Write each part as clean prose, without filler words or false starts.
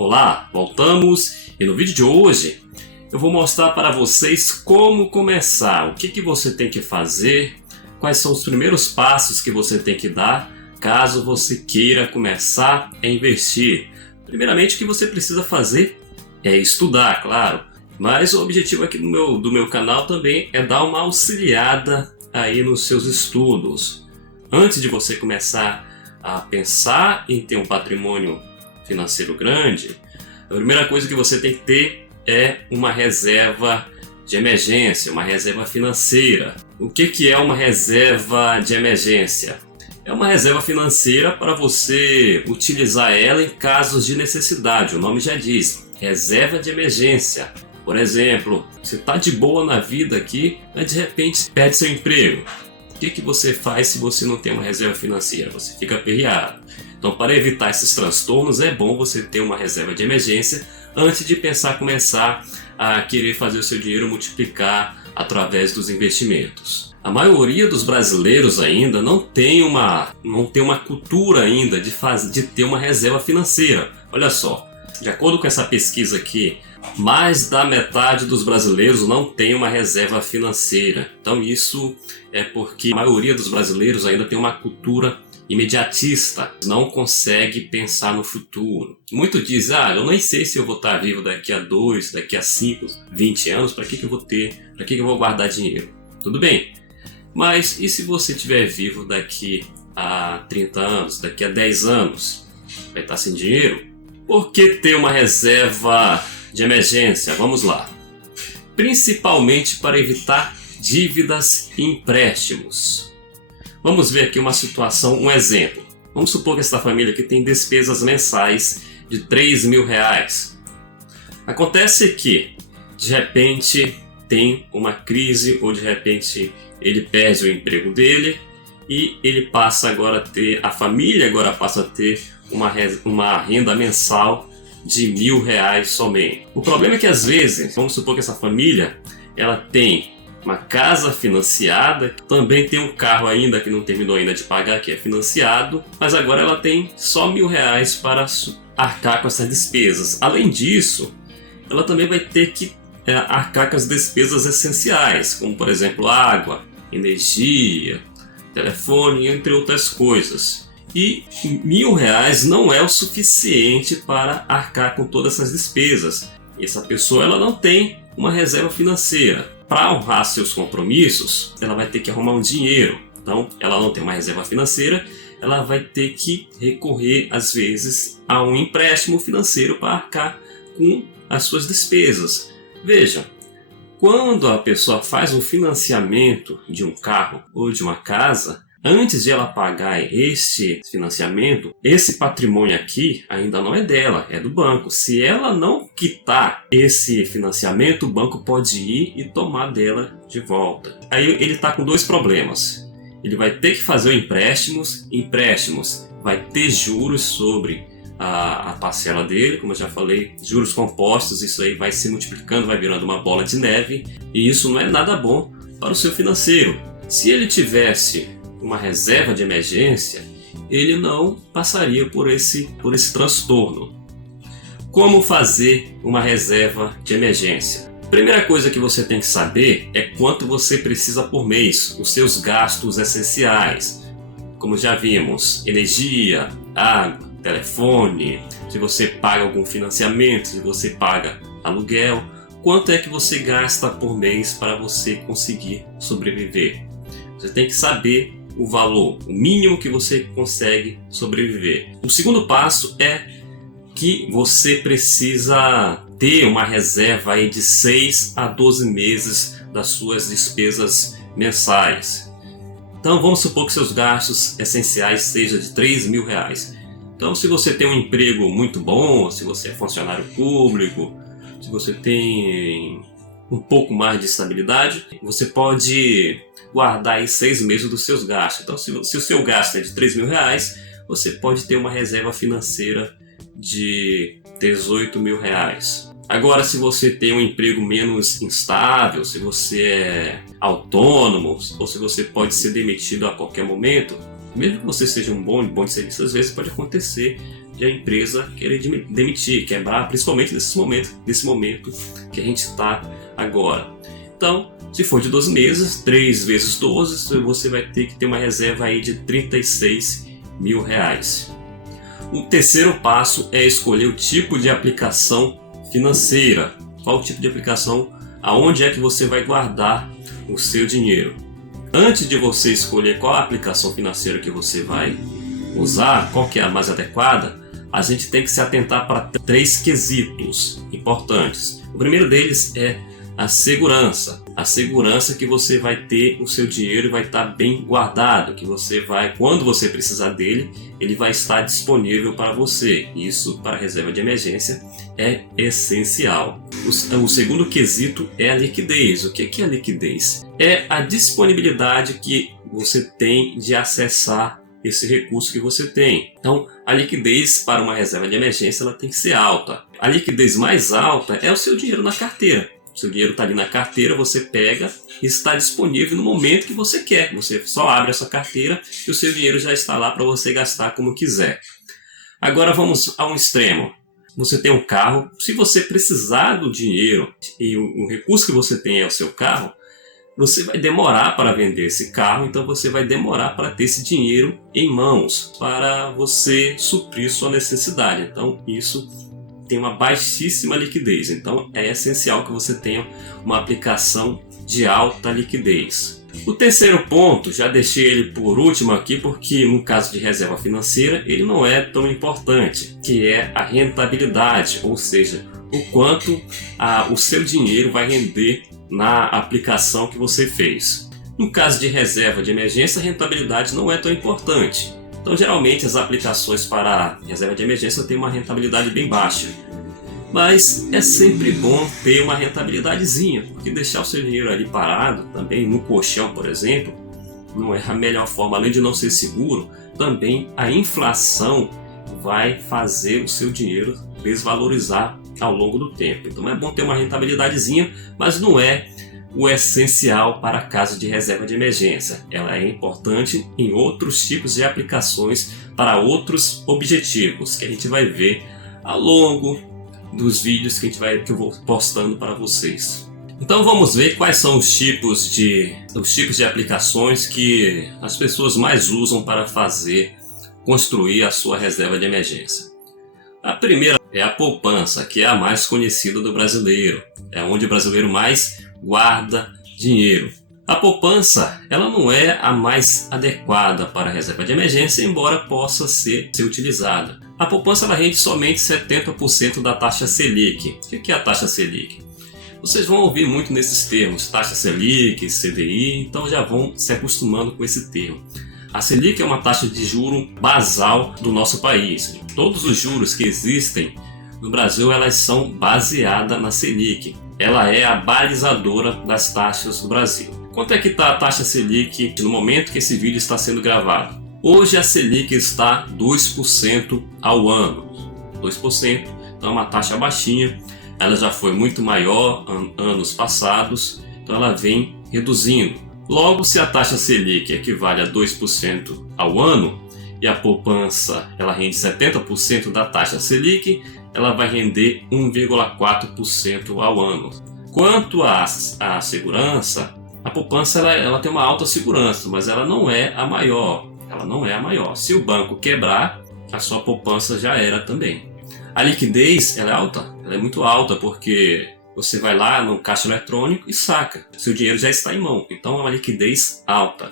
Olá, voltamos e no vídeo de hoje eu vou mostrar para vocês como começar, o que você tem que fazer, quais são os primeiros passos que você tem que dar caso você queira começar a investir. Primeiramente, o que você precisa fazer é estudar, claro, mas o objetivo aqui do meu canal também é dar uma auxiliada aí nos seus estudos. Antes de você começar a pensar em ter um patrimônio financeiro grande, a primeira coisa que você tem que ter é uma reserva de emergência, uma reserva financeira. O que é uma reserva de emergência? É uma reserva financeira para você utilizar ela em casos de necessidade, o nome já diz, reserva de emergência. Por exemplo, você está de boa na vida aqui, mas de repente perde seu emprego. O que você faz se você não tem uma reserva financeira? Você fica aperreado. Então, para evitar esses transtornos, é bom você ter uma reserva de emergência antes de começar a querer fazer o seu dinheiro multiplicar através dos investimentos. A maioria dos brasileiros ainda não tem uma cultura ainda de ter uma reserva financeira. Olha só, de acordo com essa pesquisa aqui, mais da metade dos brasileiros não tem uma reserva financeira. Então isso é porque a maioria dos brasileiros ainda tem uma cultura imediatista, não consegue pensar no futuro. Muito diz, eu nem sei se eu vou estar vivo daqui a 2, daqui a 5, 20 anos, para que eu vou ter, para que eu vou guardar dinheiro? Tudo bem, mas e se você estiver vivo daqui a 30 anos, daqui a 10 anos? Vai estar sem dinheiro? Por que ter uma reserva de emergência? Vamos lá. Principalmente para evitar dívidas e empréstimos. Vamos ver aqui uma situação, um exemplo. Vamos supor que essa família aqui tem despesas mensais de R$3.000. Acontece que, de repente, tem uma crise ou de repente ele perde o emprego dele e ele passa agora a ter, a família agora passa a ter uma renda mensal de R$1.000 somente. O problema é que às vezes, vamos supor que essa família ela tem uma casa financiada, também tem um carro ainda que não terminou ainda de pagar, que é financiado, mas agora ela tem só R$1.000 para arcar com essas despesas. Além disso, ela também vai ter que arcar com as despesas essenciais, como por exemplo água, energia, telefone, entre outras coisas. E R$1.000 não é o suficiente para arcar com todas essas despesas. Essa pessoa ela não tem uma reserva financeira. Para honrar seus compromissos, ela vai ter que arrumar um dinheiro. Então, ela não tem uma reserva financeira, ela vai ter que recorrer, às vezes, a um empréstimo financeiro para arcar com as suas despesas. Veja, quando a pessoa faz um financiamento de um carro ou de uma casa, antes de ela pagar este financiamento, esse patrimônio aqui ainda não é dela, é do banco. Se ela não quitar esse financiamento, o banco pode ir e tomar dela de volta. Aí ele está com dois problemas. Ele vai ter que fazer empréstimos, vai ter juros sobre a parcela dele, como eu já falei, juros compostos, isso aí vai se multiplicando, vai virando uma bola de neve, e isso não é nada bom para o seu financeiro. Se ele tivesse uma reserva de emergência, ele não passaria por esse transtorno. Como fazer uma reserva de emergência? Primeira coisa que você tem que saber é quanto você precisa por mês, os seus gastos essenciais, como já vimos, energia, água, telefone, se você paga algum financiamento, se você paga aluguel, quanto é que você gasta por mês para você conseguir sobreviver? Você tem que saber o valor, o mínimo que você consegue sobreviver. O segundo passo é que você precisa ter uma reserva aí de 6 a 12 meses das suas despesas mensais. Então vamos supor que seus gastos essenciais sejam de R$3.000. Então se você tem um emprego muito bom, se você é funcionário público, se você tem um pouco mais de estabilidade, você pode guardar aí 6 meses dos seus gastos. Então se o seu gasto é de R$3.000, você pode ter uma reserva financeira de R$18.000. Agora, se você tem um emprego menos instável, se você é autônomo, ou se você pode ser demitido a qualquer momento, mesmo que você seja um bom de serviço, às vezes pode acontecer de a empresa querer demitir, quebrar, principalmente nesse momento que a gente está agora. Então, se for de 12 meses, 3 vezes 12, você vai ter que ter uma reserva aí de R$36.000. O terceiro passo é escolher o tipo de aplicação financeira. Qual o tipo de aplicação? Aonde é que você vai guardar o seu dinheiro? Antes de você escolher qual a aplicação financeira que você vai usar, qual que é a mais adequada, a gente tem que se atentar para 3 quesitos importantes. O primeiro deles é a segurança. A segurança que você vai ter o seu dinheiro vai estar bem guardado, que você vai, quando você precisar dele, ele vai estar disponível para você. Isso para a reserva de emergência é essencial. O segundo quesito é a liquidez. O que é a liquidez? É a disponibilidade que você tem de acessar esse recurso que você tem. Então, a liquidez para uma reserva de emergência ela tem que ser alta. A liquidez mais alta é o seu dinheiro na carteira. O seu dinheiro está ali na carteira, você pega e está disponível no momento que você quer. Você só abre essa carteira e o seu dinheiro já está lá para você gastar como quiser. Agora vamos a um extremo. Você tem um carro, se você precisar do dinheiro e o recurso que você tem é o seu carro, você vai demorar para vender esse carro, então você vai demorar para ter esse dinheiro em mãos para você suprir sua necessidade. Então isso tem uma baixíssima liquidez, então é essencial que você tenha uma aplicação de alta liquidez. O terceiro ponto, já deixei ele por último aqui porque no caso de reserva financeira ele não é tão importante, que é a rentabilidade, ou seja, o quanto o seu dinheiro vai render na aplicação que você fez. No caso de reserva de emergência, a rentabilidade não é tão importante. Então, geralmente, as aplicações para reserva de emergência têm uma rentabilidade bem baixa. Mas é sempre bom ter uma rentabilidadezinha, porque deixar o seu dinheiro ali parado, também no colchão, por exemplo, não é a melhor forma. Além de não ser seguro, também a inflação vai fazer o seu dinheiro desvalorizar ao longo do tempo. Então é bom ter uma rentabilidadezinha, mas não é o essencial para caso de reserva de emergência. Ela é importante em outros tipos de aplicações para outros objetivos que a gente vai ver ao longo dos vídeos que eu vou postando para vocês. Então vamos ver quais são os tipos de aplicações que as pessoas mais usam para construir a sua reserva de emergência. A primeira é a poupança, que é a mais conhecida do brasileiro. É onde o brasileiro mais guarda dinheiro. A poupança, ela não é a mais adequada para a reserva de emergência, embora possa ser utilizada. A poupança ela rende somente 70% da taxa Selic. O que é a taxa Selic? Vocês vão ouvir muito nesses termos, taxa Selic, CDI, então já vão se acostumando com esse termo. A Selic é uma taxa de juro basal do nosso país. Todos os juros que existem no Brasil, elas são baseadas na Selic. Ela é a balizadora das taxas do Brasil. Quanto é que está a taxa Selic no momento que esse vídeo está sendo gravado? Hoje a Selic está 2% ao ano. 2%, então é uma taxa baixinha. Ela já foi muito maior anos passados, então ela vem reduzindo. Logo, se a taxa Selic equivale a 2% ao ano e a poupança ela rende 70% da taxa Selic, ela vai render 1,4% ao ano. Quanto à segurança, a poupança ela tem uma alta segurança, mas ela não é a maior. Ela não é a maior. Se o banco quebrar, a sua poupança já era também. A liquidez ela é alta, ela é muito alta porque você vai lá no caixa eletrônico e saca. Seu dinheiro já está em mão, então é uma liquidez alta.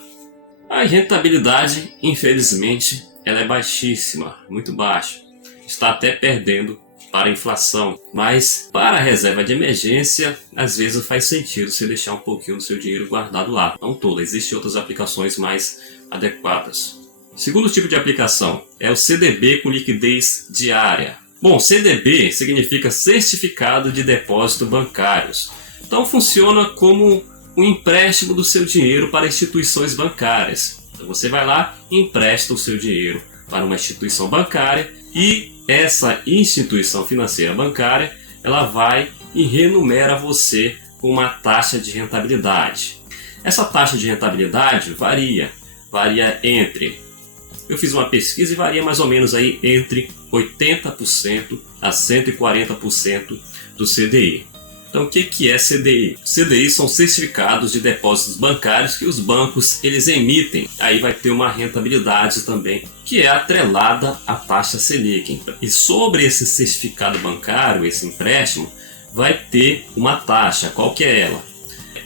A rentabilidade, infelizmente, ela é baixíssima, muito baixa. Está até perdendo para a inflação. Mas para a reserva de emergência, às vezes faz sentido você deixar um pouquinho do seu dinheiro guardado lá. Não toda, existem outras aplicações mais adequadas. Segundo tipo de aplicação é o CDB com liquidez diária. Bom, CDB significa Certificado de Depósito Bancários. Então funciona como um empréstimo do seu dinheiro para instituições bancárias. Então você vai lá e empresta o seu dinheiro para uma instituição bancária e essa instituição financeira bancária ela vai e renumera você com uma taxa de rentabilidade. Essa taxa de rentabilidade varia entre, eu fiz uma pesquisa e varia mais ou menos aí entre 80% a 140% do CDI. Então, o que é CDI? CDI são certificados de depósitos bancários que os bancos eles emitem. Aí vai ter uma rentabilidade também, que é atrelada à taxa Selic. E sobre esse certificado bancário, esse empréstimo, vai ter uma taxa. Qual que é ela?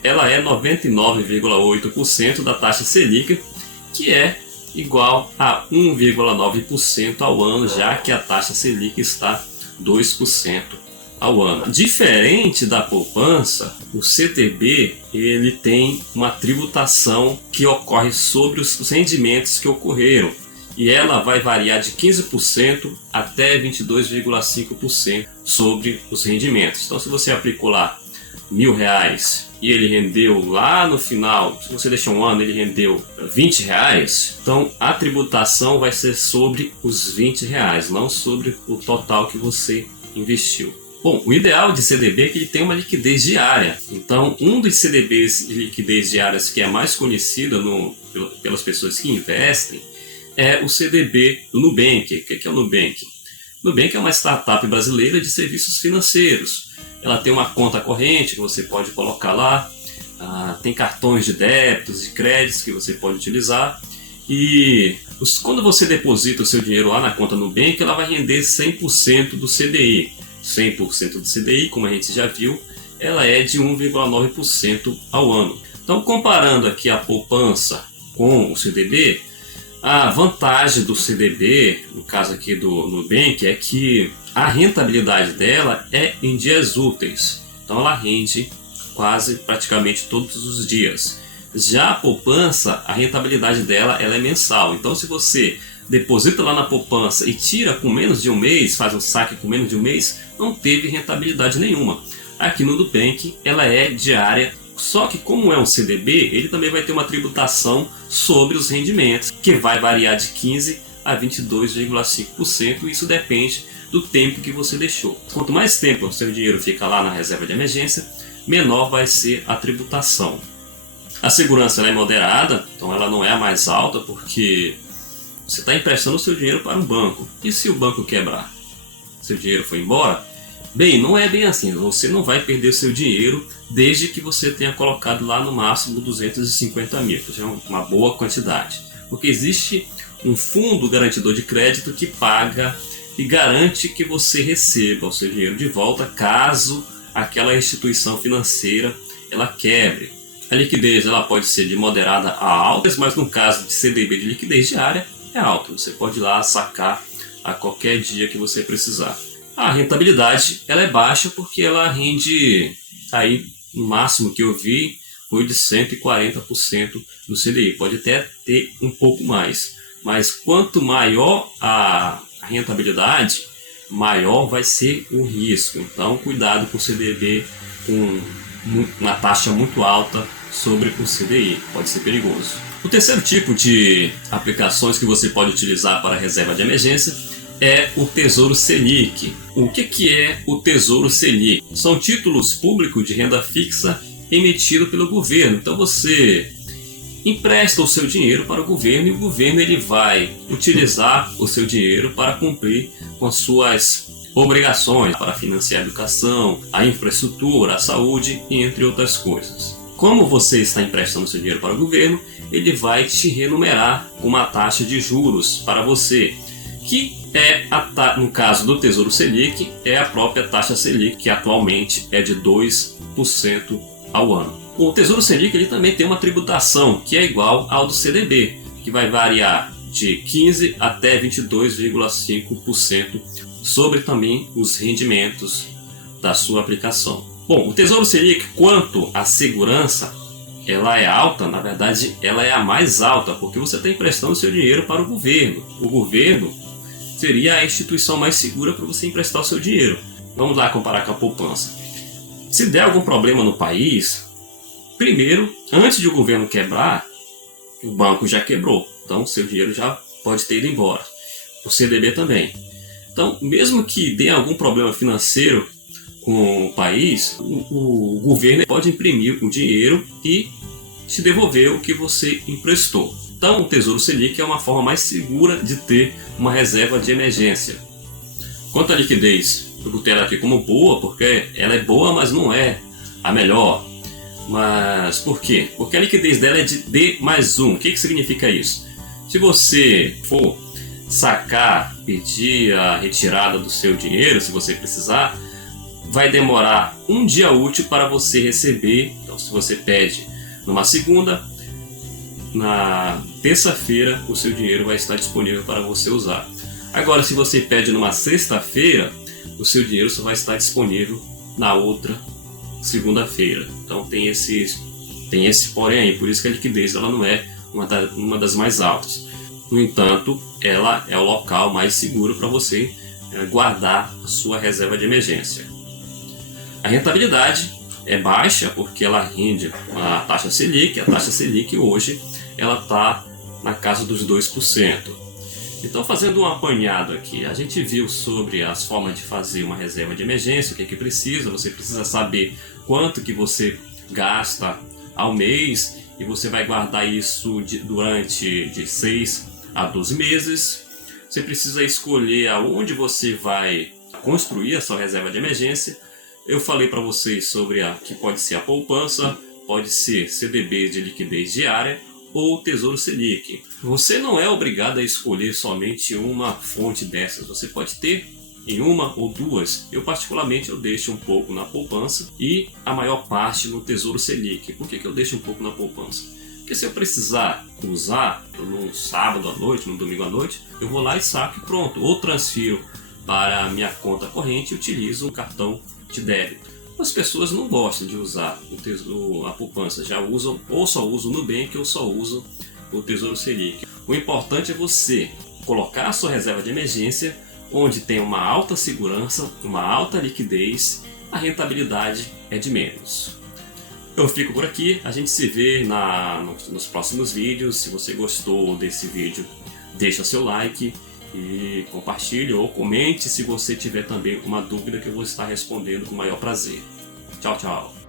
Ela é 99,8% da taxa Selic, que é igual a 1,9% ao ano, já que a taxa Selic está 2% ao ano. Diferente da poupança, o CDB ele tem uma tributação que ocorre sobre os rendimentos que ocorreram, e ela vai variar de 15% até 22,5% sobre os rendimentos. Então, se você aplicou lá R$1.000 e ele rendeu lá no final, se você deixou um ano, ele rendeu R$20, então a tributação vai ser sobre os R$20, não sobre o total que você investiu. Bom, o ideal de CDB é que ele tenha uma liquidez diária. Então, um dos CDBs de liquidez diárias que é mais conhecido pelas pessoas que investem é o CDB do Nubank. O que é o Nubank? O Nubank é uma startup brasileira de serviços financeiros. Ela tem uma conta corrente que você pode colocar lá, tem cartões de débitos e créditos que você pode utilizar, e quando você deposita o seu dinheiro lá na conta Nubank, ela vai render 100% do CDI. 100% do CDI, como a gente já viu, ela é de 1,9% ao ano. Então, comparando aqui a poupança com o CDB, a vantagem do CDB, no caso aqui do Nubank, é que a rentabilidade dela é em dias úteis. Então ela rende praticamente todos os dias. Já a poupança, a rentabilidade dela ela é mensal. Então, se você deposita lá na poupança e tira com menos de um mês, faz um saque com menos de um mês, não teve rentabilidade nenhuma. Aqui no Nubank ela é diária, só que como é um CDB, ele também vai ter uma tributação sobre os rendimentos, que vai variar de 15% a 22,5%, e isso depende do tempo que você deixou. Quanto mais tempo o seu dinheiro fica lá na reserva de emergência, menor vai ser a tributação. A segurança ela é moderada, então ela não é a mais alta, porque você está emprestando o seu dinheiro para um banco. E se o banco quebrar? Seu dinheiro foi embora? Bem, não é bem assim. Você não vai perder o seu dinheiro desde que você tenha colocado lá no máximo 250 mil. Que já é uma boa quantidade. Porque existe um fundo garantidor de crédito que paga e garante que você receba o seu dinheiro de volta caso aquela instituição financeira ela quebre. A liquidez ela pode ser de moderada a alta, mas no caso de CDB de liquidez diária é alta. Você pode ir lá sacar a qualquer dia que você precisar. A rentabilidade ela é baixa porque ela rende, aí no máximo que eu vi foi de 140% do CDI. Pode até ter um pouco mais, mas quanto maior a rentabilidade, maior vai ser o risco. Então cuidado com o CDB com uma taxa muito alta sobre o CDI, pode ser perigoso. O terceiro tipo de aplicações que você pode utilizar para a reserva de emergência é o Tesouro Selic. O que é o Tesouro Selic? São títulos públicos de renda fixa emitidos pelo governo. Então você empresta o seu dinheiro para o governo e o governo ele vai utilizar o seu dinheiro para cumprir com as suas obrigações, para financiar a educação, a infraestrutura, a saúde e entre outras coisas. Como você está emprestando seu dinheiro para o governo, ele vai te remunerar uma taxa de juros para você, que é, no caso do Tesouro Selic, é a própria taxa Selic, que atualmente é de 2% ao ano. O Tesouro Selic ele também tem uma tributação que é igual ao do CDB, que vai variar de 15% até 22,5% sobre também os rendimentos da sua aplicação. Bom, o Tesouro Selic, quanto à segurança, ela é alta, na verdade ela é a mais alta, porque você está emprestando seu dinheiro para o governo. O governo seria a instituição mais segura para você emprestar o seu dinheiro. Vamos lá comparar com a poupança. Se der algum problema no país, primeiro, antes de o governo quebrar, o banco já quebrou, então seu dinheiro já pode ter ido embora. O CDB também. Então, mesmo que dê algum problema financeiro com o país, o governo pode imprimir o dinheiro e te devolver o que você emprestou. Então, o Tesouro Selic é uma forma mais segura de ter uma reserva de emergência. Quanto à liquidez, eu botei ela aqui como boa, porque ela é boa, mas não é a melhor. Mas por quê? Porque a liquidez dela é de D+1. O que significa isso? Se você for sacar, pedir a retirada do seu dinheiro, se você precisar, vai demorar um dia útil para você receber. Então, se você pede numa segunda, na terça-feira o seu dinheiro vai estar disponível para você usar. Agora, se você pede numa sexta-feira, o seu dinheiro só vai estar disponível na outra segunda-feira. Então tem esse porém aí, por isso que a liquidez ela não é uma das mais altas. No entanto, ela é o local mais seguro para você guardar a sua reserva de emergência. A rentabilidade é baixa porque ela rende a taxa Selic. A taxa Selic hoje ela está na casa dos 2%. Então, fazendo um apanhado aqui, a gente viu sobre as formas de fazer uma reserva de emergência, o que precisa. Você precisa saber quanto que você gasta ao mês e você vai guardar isso durante de 6 a 12 meses. Você precisa escolher aonde você vai construir a sua reserva de emergência. Eu falei para vocês sobre que pode ser a poupança, pode ser CDB de liquidez diária ou Tesouro Selic. Você não é obrigado a escolher somente uma fonte dessas. Você pode ter em uma ou duas. Eu particularmente deixo um pouco na poupança e a maior parte no Tesouro Selic. Por que eu deixo um pouco na poupança? Porque se eu precisar usar num sábado à noite, num domingo à noite, eu vou lá e saco e pronto. Ou transfiro para a minha conta corrente e utilizo um cartão de débito. As pessoas não gostam de usar a poupança, já usam ou só usam o Nubank ou só usam o Tesouro Selic. O importante é você colocar a sua reserva de emergência onde tem uma alta segurança, uma alta liquidez, a rentabilidade é de menos. Eu fico por aqui, a gente se vê nos próximos vídeos. Se você gostou desse vídeo, deixa seu like e compartilhe ou comente se você tiver também uma dúvida que eu vou estar respondendo com o maior prazer. Tchau, tchau!